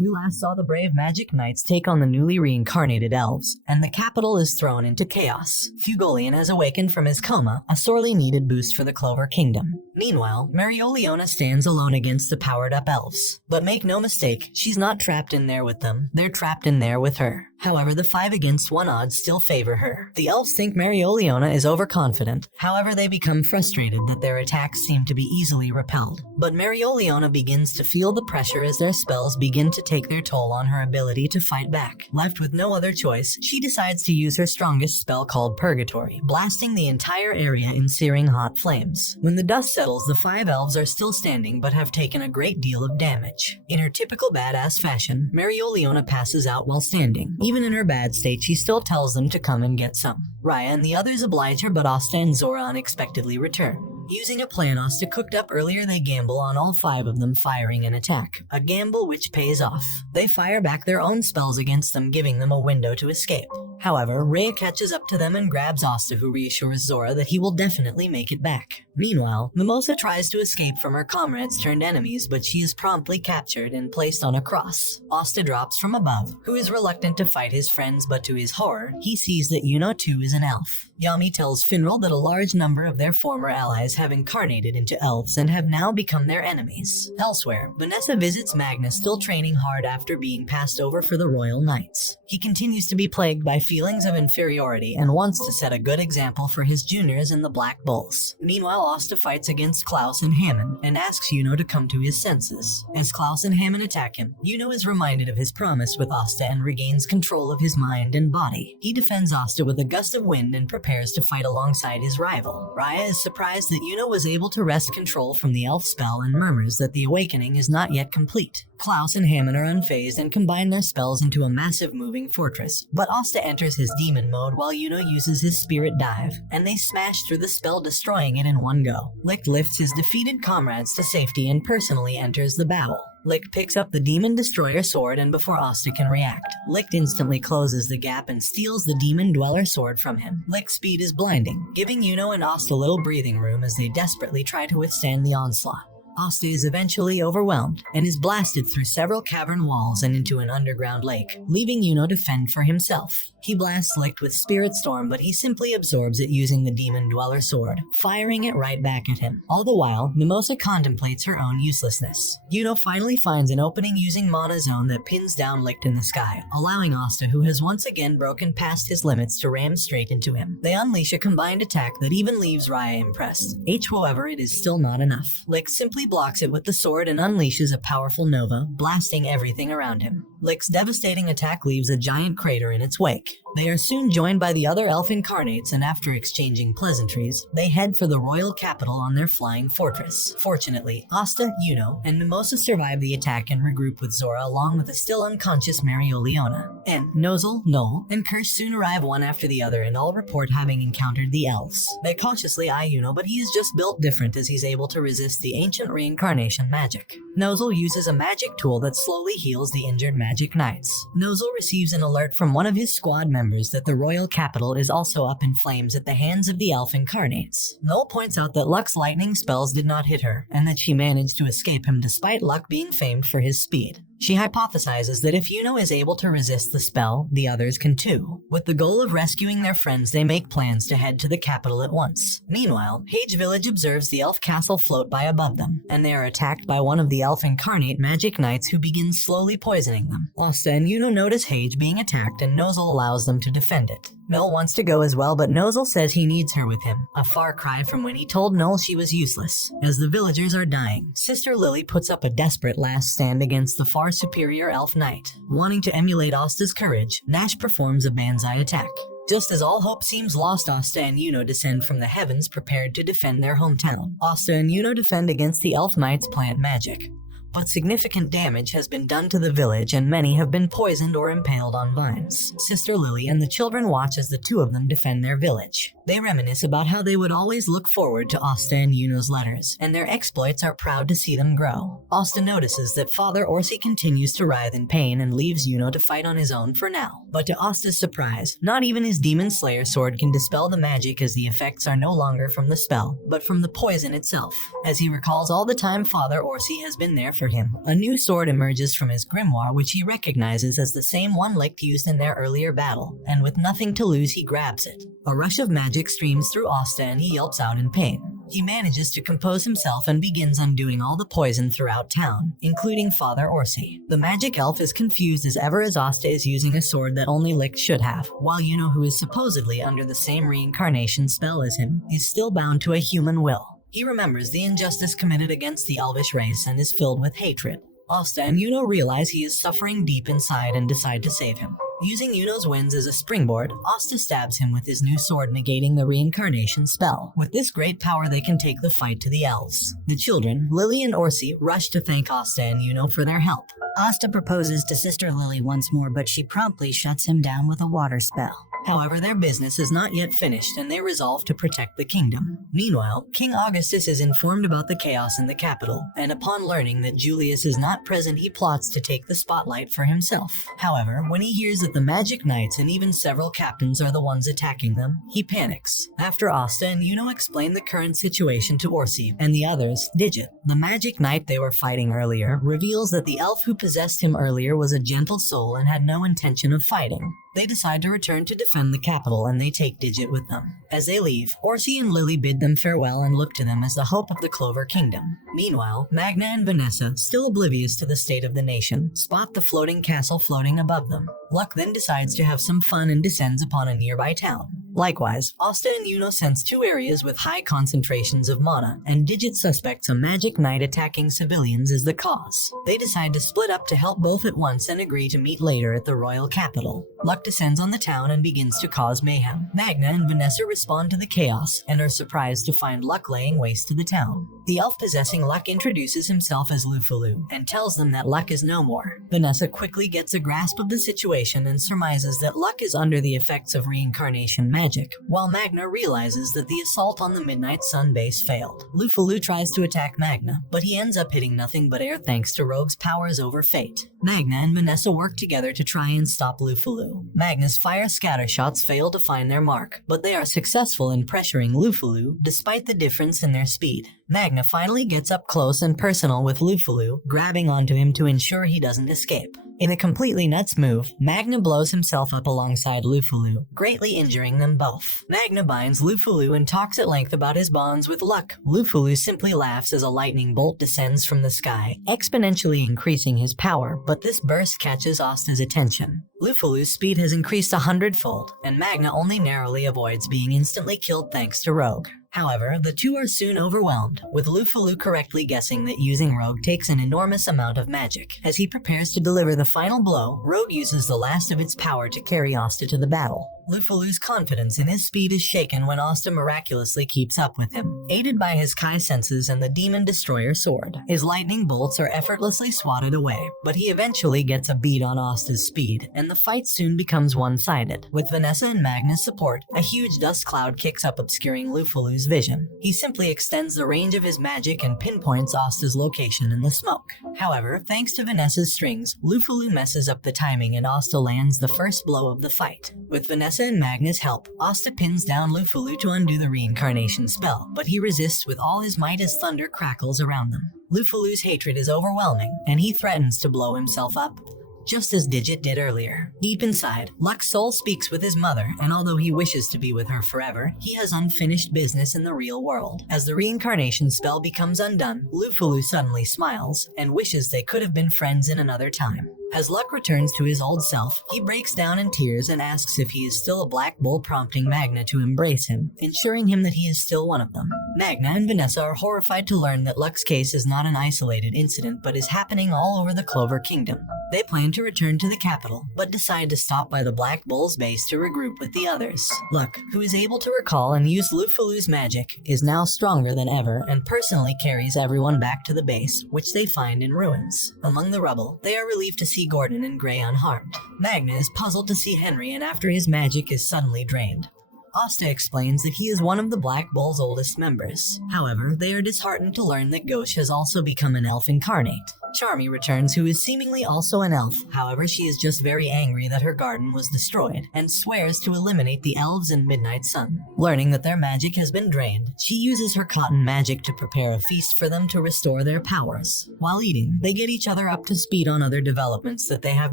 We last saw the brave magic knights take on the newly reincarnated elves, and the capital is thrown into chaos. Fugolian has awakened from his coma, a sorely needed boost for the Clover Kingdom. Meanwhile, Marioliona stands alone against the powered-up elves. But make no mistake, she's not trapped in there with them, they're trapped in there with her. However, the 5-against-1 odds still favor her. The elves think Marioliona is overconfident, however they become frustrated that their attacks seem to be easily repelled. But Marioliona begins to feel the pressure as their spells begin to take their toll on her ability to fight back. Left with no other choice, she decides to use her strongest spell called Purgatory, blasting the entire area in searing hot flames. When the dust settles, the 5 elves are still standing but have taken a great deal of damage. In her typical badass fashion, Marioliona passes out while standing. Even in her bad state, she still tells them to come and get some. Raya and the others oblige her, but Asta and Zora unexpectedly return. Using a plan Asta cooked up earlier, they gamble on all 5 of them firing an attack, a gamble which pays off. They fire back their own spells against them, giving them a window to escape. However, Rhea catches up to them and grabs Asta, who reassures Zora that he will definitely make it back. Meanwhile, Mimosa tries to escape from her comrades turned enemies, but she is promptly captured and placed on a cross. Asta drops from above, who is reluctant to fight his friends, but to his horror, he sees that Yuno too is an elf. Yami tells Finral that a large number of their former allies have incarnated into elves and have now become their enemies. Elsewhere, Vanessa visits Magnus, still training hard after being passed over for the Royal Knights. He continues to be plagued by feelings of inferiority and wants to set a good example for his juniors in the Black Bulls. Meanwhile, Asta fights against Klaus and Hammond and asks Yuno to come to his senses. As Klaus and Hammond attack him, Yuno is reminded of his promise with Asta and regains control of his mind and body. He defends Asta with a gust of wind and prepares to fight alongside his rival. Raya is surprised that Yuno was able to wrest control from the elf spell and murmurs that the awakening is not yet complete. Klaus and Hammond are unfazed and combine their spells into a massive moving fortress, but Asta enters his demon mode while Yuno uses his spirit dive, and they smash through the spell, destroying it in one go. Licht lifts his defeated comrades to safety and personally enters the battle. Licht picks up the Demon Destroyer sword, and before Asta can react, Licht instantly closes the gap and steals the Demon Dweller sword from him. Licht's speed is blinding, giving Yuno and Asta little breathing room as they desperately try to withstand the onslaught. Asta is eventually overwhelmed and is blasted through several cavern walls and into an underground lake, leaving Yuno to fend for himself. He blasts Licht with Spirit Storm, but he simply absorbs it using the Demon Dweller sword, firing it right back at him. All the while, Mimosa contemplates her own uselessness. Yuno finally finds an opening using Mana Zone that pins down Licht in the sky, allowing Asta, who has once again broken past his limits, to ram straight into him. They unleash a combined attack that even leaves Raya impressed. However, it is still not enough. Licht simply blocks it with the sword and unleashes a powerful nova, blasting everything around him. Licht's devastating attack leaves a giant crater in its wake. They are soon joined by the other elf incarnates, and after exchanging pleasantries, they head for the royal capital on their flying fortress. Fortunately, Asta, Yuno, and Mimosa survive the attack and regroup with Zora along with the still unconscious Marioliona. En, Nozel, Noel, and Kirsch soon arrive one after the other and all report having encountered the elves. They cautiously eye Yuno, but he is just built different as he's able to resist the ancient reincarnation magic. Nozel uses a magic tool that slowly heals the injured magic knights. Nozel receives an alert from one of his squad members that the royal capital is also up in flames at the hands of the elf incarnates. Noel points out that Luck's lightning spells did not hit her, and that she managed to escape him despite Luck being famed for his speed. She hypothesizes that if Yuno is able to resist the spell, the others can too. With the goal of rescuing their friends, they make plans to head to the capital at once. Meanwhile, Hage Village observes the elf castle float by above them, and they are attacked by one of the elf incarnate magic knights who begins slowly poisoning them. Asta and Yuno notice Hage being attacked, and Nozel allows them to defend it. Mel wants to go as well, but Nozel says he needs her with him, a far cry from when he told Noel she was useless. As the villagers are dying, Sister Lily puts up a desperate last stand against the far superior elf knight. Wanting to emulate Asta's courage, Nash performs a banzai attack. Just as all hope seems lost, Asta and Yuno descend from the heavens prepared to defend their hometown. Asta and Yuno defend against the elf knight's plant magic. But significant damage has been done to the village and many have been poisoned or impaled on vines. Sister Lily and the children watch as the two of them defend their village. They reminisce about how they would always look forward to Asta and Yuno's letters, and their exploits are proud to see them grow. Asta notices that Father Orsi continues to writhe in pain and leaves Yuno to fight on his own for now. But to Asta's surprise, not even his Demon Slayer sword can dispel the magic, as the effects are no longer from the spell, but from the poison itself. As he recalls all the time Father Orsi has been there for him, a new sword emerges from his grimoire, which he recognizes as the same one Licht used in their earlier battle, and with nothing to lose he grabs it. A rush of magic streams through Asta and he yelps out in pain. He manages to compose himself and begins undoing all the poison throughout town, including Father Orsi. The magic elf is confused as ever as Asta is using a sword that only Licht should have, while Yuno, who is supposedly under the same reincarnation spell as him, is still bound to a human will. He remembers the injustice committed against the elvish race and is filled with hatred. Asta and Yuno realize he is suffering deep inside and decide to save him. Using Yuno's winds as a springboard, Asta stabs him with his new sword, negating the reincarnation spell. With this great power, they can take the fight to the elves. The children, Lily and Orsi, rush to thank Asta and Yuno for their help. Asta proposes to Sister Lily once more, but she promptly shuts him down with a water spell. However, their business is not yet finished, and they resolve to protect the kingdom. Meanwhile, King Augustus is informed about the chaos in the capital, and upon learning that Julius is not present, he plots to take the spotlight for himself. However, when he hears that the Magic Knights and even several captains are the ones attacking them, he panics. After Asta and Yuno explain the current situation to Orsi and the others, Digit, the Magic Knight they were fighting earlier, reveals that the elf who possessed him earlier was a gentle soul and had no intention of fighting. They decide to return to defend the capital, and they take Digit with them. As they leave, Orsi and Lily bid them farewell and look to them as the hope of the Clover Kingdom. Meanwhile, Magna and Vanessa, still oblivious to the state of the nation, spot the floating castle floating above them. Luck then decides to have some fun and descends upon a nearby town. Likewise, Asta and Yuno sense two areas with high concentrations of mana, and Digit suspects a Magic Knight attacking civilians is the cause. They decide to split up to help both at once and agree to meet later at the royal capital. Luck descends on the town and begins to cause mayhem. Magna and Vanessa respond to the chaos and are surprised to find Luck laying waste to the town. The elf possessing Luck introduces himself as Lufalu and tells them that Luck is no more. Vanessa quickly gets a grasp of the situation and surmises that Luck is under the effects of reincarnation magic, while Magna realizes that the assault on the Midnight Sun base failed. Lufalu tries to attack Magna, but he ends up hitting nothing but air thanks to Rogue's powers over fate. Magna and Vanessa work together to try and stop Lufalu. Magna's fire scatter shots fail to find their mark, but they are successful in pressuring Lufalu despite the difference in their speed. Magna finally gets up close and personal with Lufalu, grabbing onto him to ensure he doesn't escape. In a completely nuts move, Magna blows himself up alongside Lufalu, greatly injuring them both. Magna binds Lufalu and talks at length about his bonds with Luck. Lufalu simply laughs as a lightning bolt descends from the sky, exponentially increasing his power, but this burst catches Asta's attention. Lufalu's speed has increased 100-fold, and Magna only narrowly avoids being instantly killed thanks to Rogue. However, the two are soon overwhelmed, with Lufalu correctly guessing that using Rogue takes an enormous amount of magic. As he prepares to deliver the final blow, Rogue uses the last of its power to carry Asta to the battle. Lufalu's confidence in his speed is shaken when Asta miraculously keeps up with him. Aided by his Kai senses and the Demon Destroyer sword, his lightning bolts are effortlessly swatted away, but he eventually gets a beat on Asta's speed, and the fight soon becomes one-sided. With Vanessa and Magna's support, a huge dust cloud kicks up, obscuring Lufalu's vision. He simply extends the range of his magic and pinpoints Asta's location in the smoke. However, thanks to Vanessa's strings, Lufalu messes up the timing and Asta lands the first blow of the fight. With Vanessa and Magna's help, Asta pins down Lufalu to undo the reincarnation spell, but he resists with all his might as thunder crackles around them. Lufalu's hatred is overwhelming, and he threatens to blow himself up, just as Digit did earlier. Deep inside, Luck's soul speaks with his mother, and although he wishes to be with her forever, he has unfinished business in the real world. As the reincarnation spell becomes undone, Lufalu suddenly smiles, and wishes they could have been friends in another time. As Luck returns to his old self, he breaks down in tears and asks if he is still a black bull, prompting Magna to embrace him, ensuring him that he is still one of them. Magna and Vanessa are horrified to learn that Luck's case is not an isolated incident but is happening all over the Clover Kingdom. They plan to return to the capital, but decide to stop by the Black Bull's base to regroup with the others. Luck, who is able to recall and use Lufalu's magic, is now stronger than ever and personally carries everyone back to the base, which they find in ruins. Among the rubble, they are relieved to see Gordon and Gray unharmed. Magna is puzzled to see Henry, and after his magic is suddenly drained, Asta explains that he is one of the Black Bull's oldest members. However, they are disheartened to learn that Gauche has also become an elf incarnate. Charmy returns, who is seemingly also an elf. However, she is just very angry that her garden was destroyed, and swears to eliminate the elves and Midnight Sun. Learning that their magic has been drained, she uses her cotton magic to prepare a feast for them to restore their powers. While eating, they get each other up to speed on other developments that they have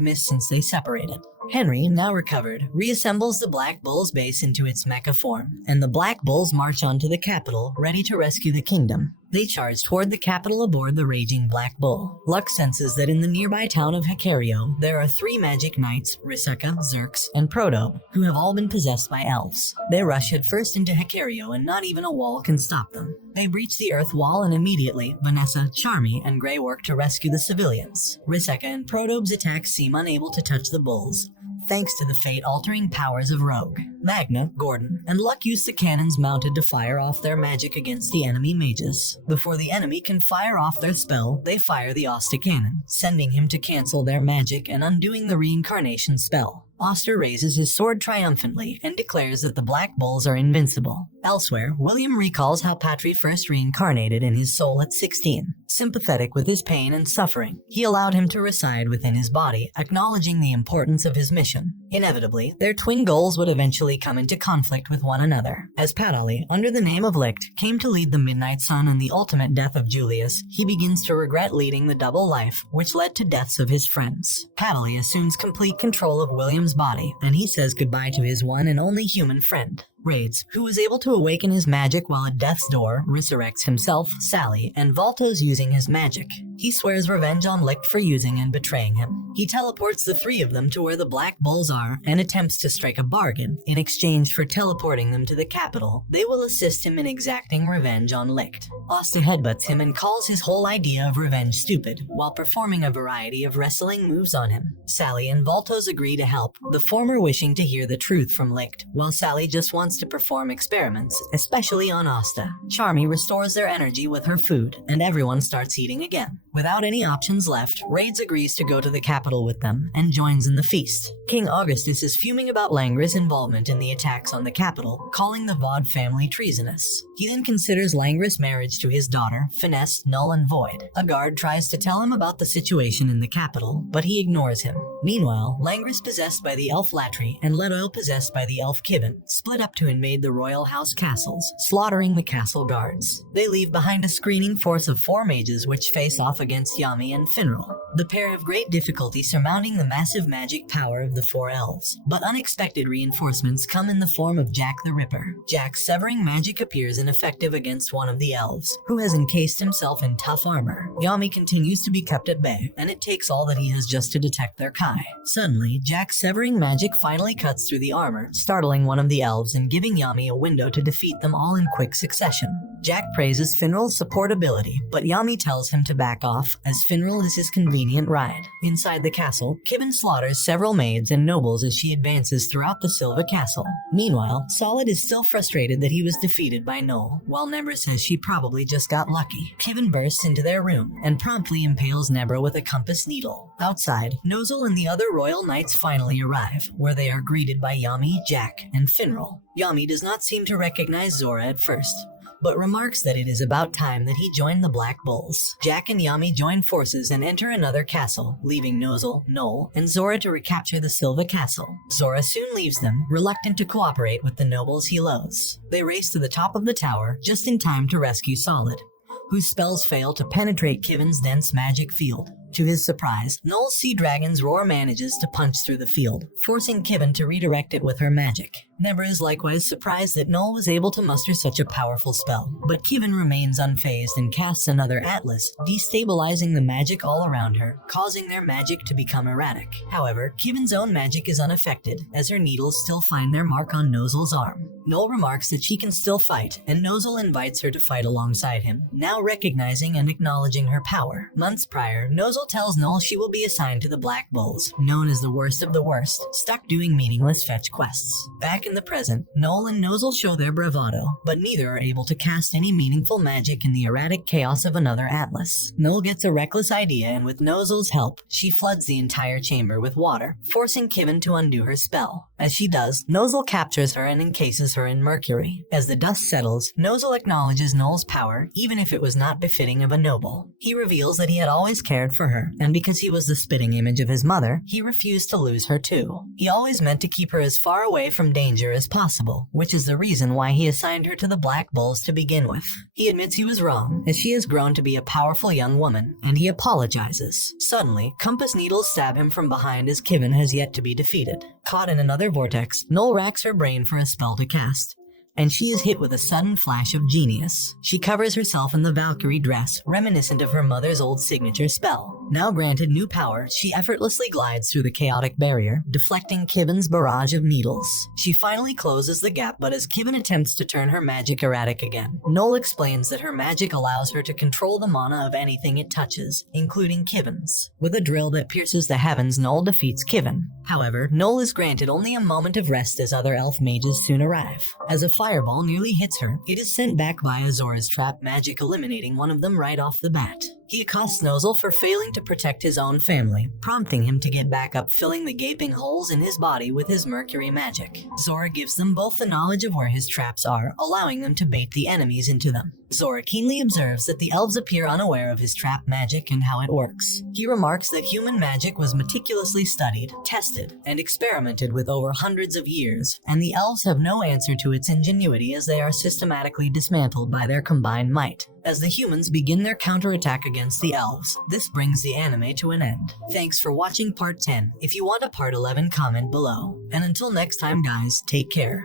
missed since they separated. Henry, now recovered, reassembles the Black Bull's base into its mecha form, and the Black Bulls march onto the capital, ready to rescue the kingdom. They charge toward the capital aboard the raging Black Bull. Luck senses that in the nearby town of Hikario, there are 3 magic knights, Riseka, Xerx, and Proto, who have all been possessed by elves. They rush headfirst into Hikario, and not even a wall can stop them. They breach the earth wall, and immediately, Vanessa, Charmy, and Grey work to rescue the civilians. Riseka and Proto's attacks seem unable to touch the bulls, thanks to the fate-altering powers of Rogue. Magna, Gordon, and Luck use the cannons mounted to fire off their magic against the enemy mages. Before the enemy can fire off their spell, they fire the Asta cannon, sending him to cancel their magic and undoing the reincarnation spell. Oster raises his sword triumphantly and declares that the Black Bulls are invincible. Elsewhere, William recalls how Patry first reincarnated in his soul at 16. Sympathetic with his pain and suffering, he allowed him to reside within his body, acknowledging the importance of his mission. Inevitably, their twin goals would eventually come into conflict with one another. As Padali, under the name of Licht, came to lead the Midnight Sun and the ultimate death of Julius, he begins to regret leading the double life, which led to deaths of his friends. Padali assumes complete control of William's body, and he says goodbye to his one and only human friend. Raids, who was able to awaken his magic while at death's door, resurrects himself, Sally, and Voltos using his magic. He swears revenge on Licht for using and betraying him. He teleports the 3 of them to where the Black Bulls are and attempts to strike a bargain. In exchange for teleporting them to the capital, they will assist him in exacting revenge on Licht. Asta headbutts him and calls his whole idea of revenge stupid, while performing a variety of wrestling moves on him. Sally and Voltos agree to help, the former wishing to hear the truth from Licht, while Sally just wants to perform experiments, especially on Asta. Charmy restores their energy with her food, and everyone starts eating again. Without any options left, Raids agrees to go to the capital with them, and joins in the feast. King Augustus is fuming about Langris' involvement in the attacks on the capital, calling the Vaude family treasonous. He then considers Langris' marriage to his daughter, Finesse, null and void. A guard tries to tell him about the situation in the capital, but he ignores him. Meanwhile, Langris possessed by the elf Latry and Ledoil possessed by the elf Kivin split up to invade the royal house castles, slaughtering the castle guards. They leave behind a screening force of 4 mages which face off against Yami and Finral. The pair have great difficulty surmounting the massive magic power of the 4 elves, but unexpected reinforcements come in the form of Jack the Ripper. Jack's severing magic appears ineffective against one of the elves, who has encased himself in tough armor. Yami continues to be kept at bay, and it takes all that he has just to detect their Kai. Suddenly, Jack's severing magic finally cuts through the armor, startling one of the elves and giving Yami a window to defeat them all in quick succession. Jack praises Finral's support ability, but Yami tells him to back off, as Finral is his convenient ride. Inside the castle, Kivin slaughters several maids and nobles as she advances throughout the Silva castle. Meanwhile, Solid is still frustrated that he was defeated by Noel, while Nebra says she probably just got lucky. Kivin bursts into their room and promptly impales Nebra with a compass needle. Outside, Nozel and the other royal knights finally arrive, where they are greeted by Yami, Jack, and Finral. Yami does not seem to recognize Zora at first, but remarks that it is about time that he joined the Black Bulls. Jack and Yami join forces and enter another castle, leaving Nozel, Noel, and Zora to recapture the Silva castle. Zora soon leaves them, reluctant to cooperate with the nobles he loathes. They race to the top of the tower, just in time to rescue Solid, whose spells fail to penetrate Kivin's dense magic field. To his surprise, Noel's Sea Dragon's roar manages to punch through the field, forcing Kivin to redirect it with her magic. Nebra is likewise surprised that Noel was able to muster such a powerful spell, but Kivin remains unfazed and casts another Atlas, destabilizing the magic all around her, causing their magic to become erratic. However, Kivin's own magic is unaffected, as her needles still find their mark on Nozel's arm. Noel remarks that she can still fight, and Nozel invites her to fight alongside him, now recognizing and acknowledging her power. Months prior, Nozel Nozel tells Noel she will be assigned to the Black Bulls, known as the worst of the worst, stuck doing meaningless fetch quests. Back in the present, Noel and Nozel show their bravado, but neither are able to cast any meaningful magic in the erratic chaos of another atlas. Noel gets a reckless idea, and with Nozel's help, she floods the entire chamber with water, forcing Kivin to undo her spell. As she does, Nozel captures her and encases her in mercury. As the dust settles, Nozel acknowledges Noel's power, even if it was not befitting of a noble. He reveals that he had always cared for her, and because he was the spitting image of his mother, he refused to lose her too. He always meant to keep her as far away from danger as possible, which is the reason why he assigned her to the Black Bulls to begin with. He admits he was wrong, as she has grown to be a powerful young woman, and he apologizes. Suddenly, compass needles stab him from behind as Kivin has yet to be defeated. Caught in another vortex, Noel racks her brain for a spell to cast, and she is hit with a sudden flash of genius. She covers herself in the Valkyrie dress, reminiscent of her mother's old signature spell. Now granted new power, she effortlessly glides through the chaotic barrier, deflecting Kivin's barrage of needles. She finally closes the gap, but as Kivin attempts to turn her magic erratic again, Noel explains that her magic allows her to control the mana of anything it touches, including Kivin's. With a drill that pierces the heavens, Noel defeats Kivin. However, Noel is granted only a moment of rest as other elf mages soon arrive. As a fireball nearly hits her, it is sent back by Azora's trap magic, eliminating one of them right off the bat. He accosts Nozel for failing to protect his own family, prompting him to get back up, filling the gaping holes in his body with his mercury magic. Zora gives them both the knowledge of where his traps are, allowing them to bait the enemies into them. Zora keenly observes that the elves appear unaware of his trap magic and how it works. He remarks that human magic was meticulously studied, tested, and experimented with over hundreds of years, and the elves have no answer to its ingenuity as they are systematically dismantled by their combined might. As the humans begin their counterattack against the elves, this brings the anime to an end. Thanks for watching part 10. If you want a part 11, comment below. And until next time guys, take care.